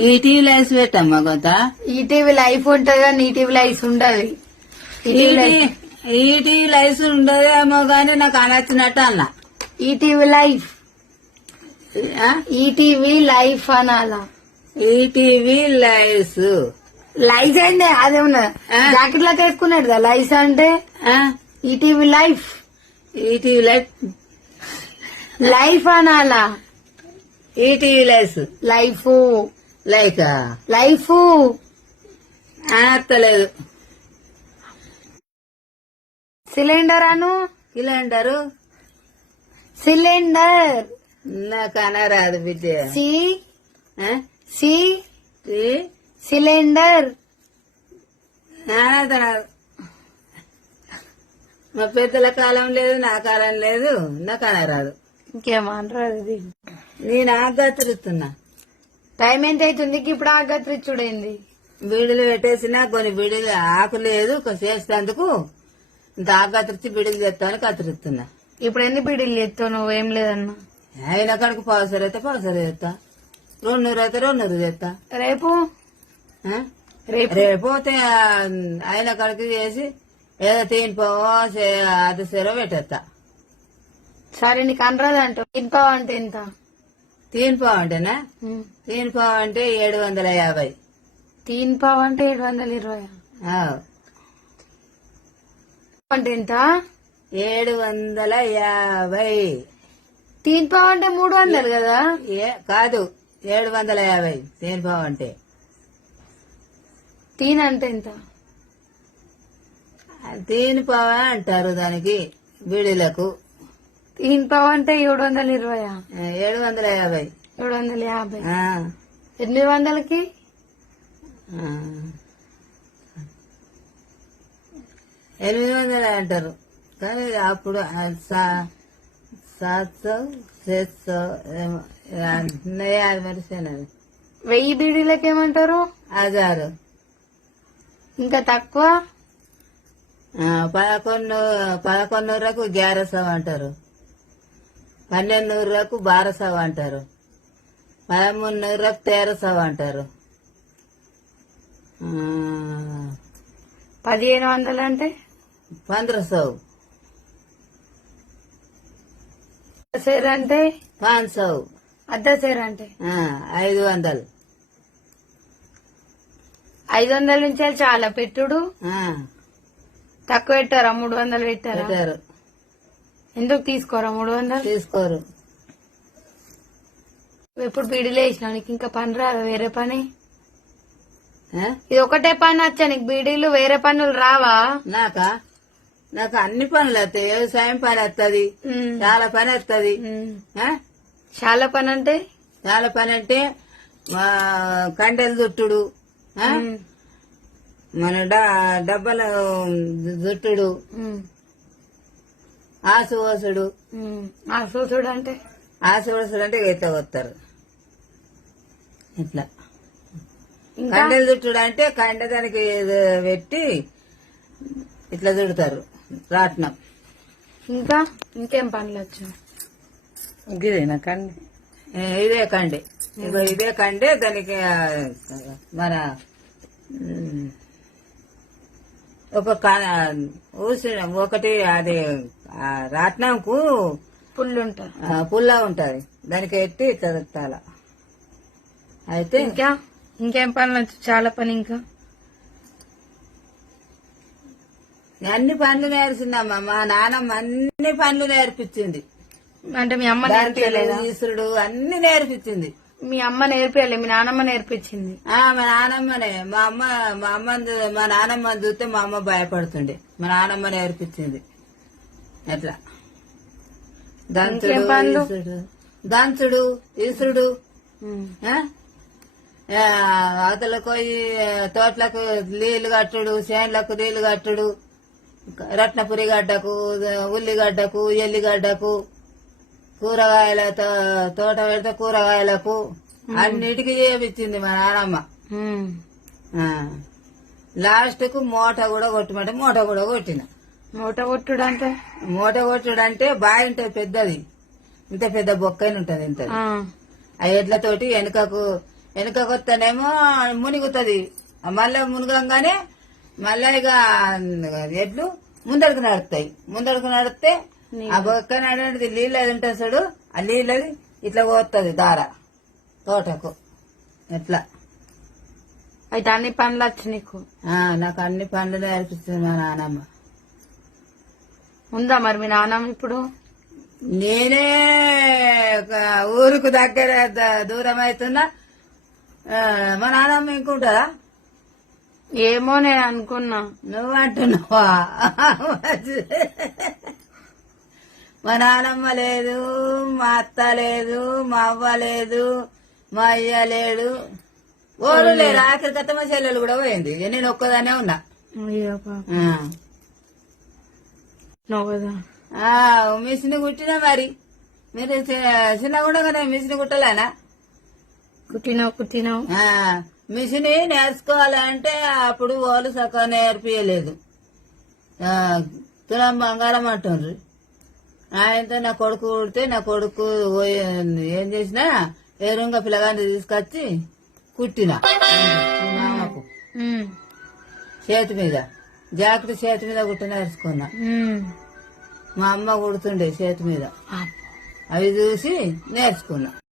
ఈ టీవీ లైస్ పెట్టమ్మా కొంత ఈటీవీ లైఫ్ ఉంటది కానీ ఈటీవీ లైఫ్ ఉండదు ఈటీవీ లైఫ్ ఈ టీవీ లైస్ ఉండదేమో గానీ నాకు అనొచ్చినట్టు అన్న ఈటీవీ లైఫ్? ఈటీవీ లైఫ్ అనాలా ఈ టీవీ లైస్ లైఫ్ అంటే అదేమన్నా ఆ. జాకెట్ లాగా వేసుకున్నాడు కదా లైఫ్ అంటే? ETV life E TV light life అనాలా ఈ టీవీ లైస్ లైఫ్ లైక్ లైఫ్. అనత్తలేదు సిలిండర్ అను? సిలిండరు. సిలిండర్. నాకు అనరాదు బిడ్డ. సి? సి? సిలిండర్. అనదనదు. మా పెద్దల కాలం లేదు నా కాలం లేదు. నాకు అనరాదు. ఇంకేమంటారు ఇది నేను ఆగ్గా తిరుగుతున్నా. టైం ఎంత అవుతుంది ఇప్పుడు ఆగత్రిచ్చుడైంది బీడీలు పెట్టేసినా కొన్ని బీడీలు ఆకు లేదు కొంచెం చేసేందుకు ఇంత ఆగ్గా తిరిచి బీడీలు తెస్తాను కత్తిరిస్తున్నా. ఇప్పుడు ఎన్ని పీడీలు ఎత్తావు నువ్వేం? లేదన్నా? అయిన కడుకు పావుసరి అయితే పావుసరి చేస్తా. రెండు నూరు అయితే రెండు నూరు చేస్తా. రేపు? రేపు? అయిన కడుకు చేసి ఏదో తీని పోవో అది సెరవు పెట్టేస్తా. సరే నీకు అనరాదంట తినిపావు అంటే ఎంత? తీని పావు అంటేనా ఉమ్. తీని పావు అంటే ఏడు వందల యాభై తినిపావు అంటే ఏడు వందల ఇరవై అంటే ఎంత? ఏడు వందల యాభై తినిపావు అంటే మూడు వందలు కదా? ఏ కాదు ఏడు వందల యాభై తీని పావు అంటే తీన్ అంటే ఎంత? తీని పావే అంటారు దానికి బీడీలకు. తినిపావు అంటే ఏడు వందల ఇరవై ఏడు వందల యాభై ఏడు వందల యాభై ఎనిమిది వందలకి. ఎనిమిది వందలు అంటారు. కానీ అప్పుడు సాత్సో వెయ్యి బీడీలకి ఏమంటారు హజారు ఇంకా తక్కువ? ఆ, పదకొండు పదకొండున్నరకు గ్యారసవ అంటారు. పన్నెండున్నరకు బారసవ అంటారు. పదమూడున్నరకు తేరసవ అంటారు. పదిహేను వందలు అంటే? పంద్రసౌ సేర్ అంటే? పాంచ్ సౌ అర్ధ సేర్ అంటే ఐదు వందలు. ఐదు వందల నుంచి చాలా పెట్టుడు. తక్కువ పెట్టారా? మూడు వందలు పెట్టారా? పెట్టారు. ఎందుకు తీసుకోరా మూడు వందలు? తీసుకోరు. ఎప్పుడు బీడీలు వేసినావు నీకు ఇంకా పని రాదా వేరే పని? ఇది ఒకటే పని వచ్చా నీకు బీడీలు వేరే పనులు రావా? నాకా? నాకు అన్ని పనులు వస్తాయి. వ్యవసాయం పని వస్తుంది. చాలా పని వస్తుంది? చాలా పని అంటే? చాలా పని అంటే కండెలు చుట్టుడు. మన డబ్బల జుట్టుడు ఉమ్. ఆసు ఓసుడు ఉమ్. ఆ చూసుడు అంటే? ఆసు ఓసుడు అంటే ఎత్త వస్తారు ఇట్లా. ఇంకా? కండెలు చుట్టుడు అంటే కండ దానికి పెట్టి ఇట్లా చుడతారు. రాట్నం. ఇంకా? ఇంకేం పనులు వచ్చు ఇదేనా కండి? ఇదే కండి. ఇదే కండే దానికి మన ఒక ఒకటి అది రాట్నంకు పుల్లు పుల్ల ఉంటది. దానికి ఎట్టి ఇట్లా తిట్టాల అయితే ఇంకా? ఇంకేం పనులు? చాలా పని ఇంకా? అన్ని పనులు నేర్చిందమ్మా. మా నాన్నమ్మ అన్ని పనులు నేర్పించింది. అంటే మీ అమ్మ నేర్పించలేదా? ఈసుడు అన్ని నేర్పించింది. మీ అమ్మ నేర్పించలే మీ నాన్నమ్మ నేర్పించింది. ఆ మా నానమ్మనే. మా అమ్మ మా అమ్మ మా నానమ్మ చూస్తే మా అమ్మ భయపడుతుండే. మా నానమ్మ నేర్పించింది. అట్లా దంచుడు? ఈసుడు దంచుడు ఈసుడు అవతలకు పోయి తోటలకు నీళ్ళు కట్టుడు చేన్లకు నీళ్ళు కట్టుడు. రత్నపురి గడ్డకు ఉల్లిగడ్డకు ఎల్లిగడ్డకు కూరగాయల తోట పెడితే కూరగాయలకు అన్నిటికీ చేపించింది మా నానమ్మ. లాస్ట్కు మూట కూడా కొట్టమంటే మూట కూడా కొట్టిన. మూట కొట్టుడు అంటే మూట కొట్టుడు అంటే బాగా ఉంటుంది పెద్దది. ఇంత పెద్ద బొక్కైన ఉంటది ఇంత ఆ. ఎడ్లతోటి వెనుకకు వెనుక కొత్తనేమో మునిగుతుంది. మళ్ళీ మునగంగానే మళ్ళా ఇక ఎడ్లు ముందడుకు నడుస్తాయి. ముందడుకు నడిస్తే ఆ బొక్క నడినది నీళ్ళు అది ఉంటుంది చూడు ఆ నీళ్ళది ఇట్లా పోతుంది దార తోటకు ఎట్లా. అయితే అన్ని పనులు వచ్చు నీకు? ఆ, నాకు అన్ని పనులు నేర్పిస్తుంది మా నాన్నమ్మ ఉందా మరి మీ నాన్నమ్మ ఇప్పుడు? నేనే ఊరుకు దగ్గర దూరం అవుతున్నా మా నాన్నమ్మ ఇంకుంటారా ఏమో నేను అనుకున్నా. నువ్వు అంటున్నావా మా నానమ్మ లేదు మా అత్త లేదు మా అవ్వ లేదు మా అయ్య లేడు. ఓరు లేరు ఆఖరి కథ మా చెల్లెలు కూడా పోయింది. నేను ఒక్కదానే ఉన్నా. మిషన్ కుట్టినా మరి. మీరు చి- చిన్నగా ఉండగానే మిషన్ కుట్టలేనా? కుట్టినావు కుట్టినావు ఆ, మిషన్ నేర్చుకోవాలంటే అప్పుడు వాళ్ళు సగం నేర్పియలేదు. ఆ, తులం బంగారం అంటుండ్రు. ఆయనతో నా కొడుకు కుడితే నా కొడుకు ఏం చేసినా ఎరుంగా పిల్లగాన్ని తీసుకొచ్చి కుట్టిన. మామకు చేతి మీద. జాకెట్ చేతి మీద కుట్టి నేర్చుకున్నా. ఉమ్. మా అమ్మ కుడుతుండే చేతి మీద. అవి చూసి నేర్చుకున్నా.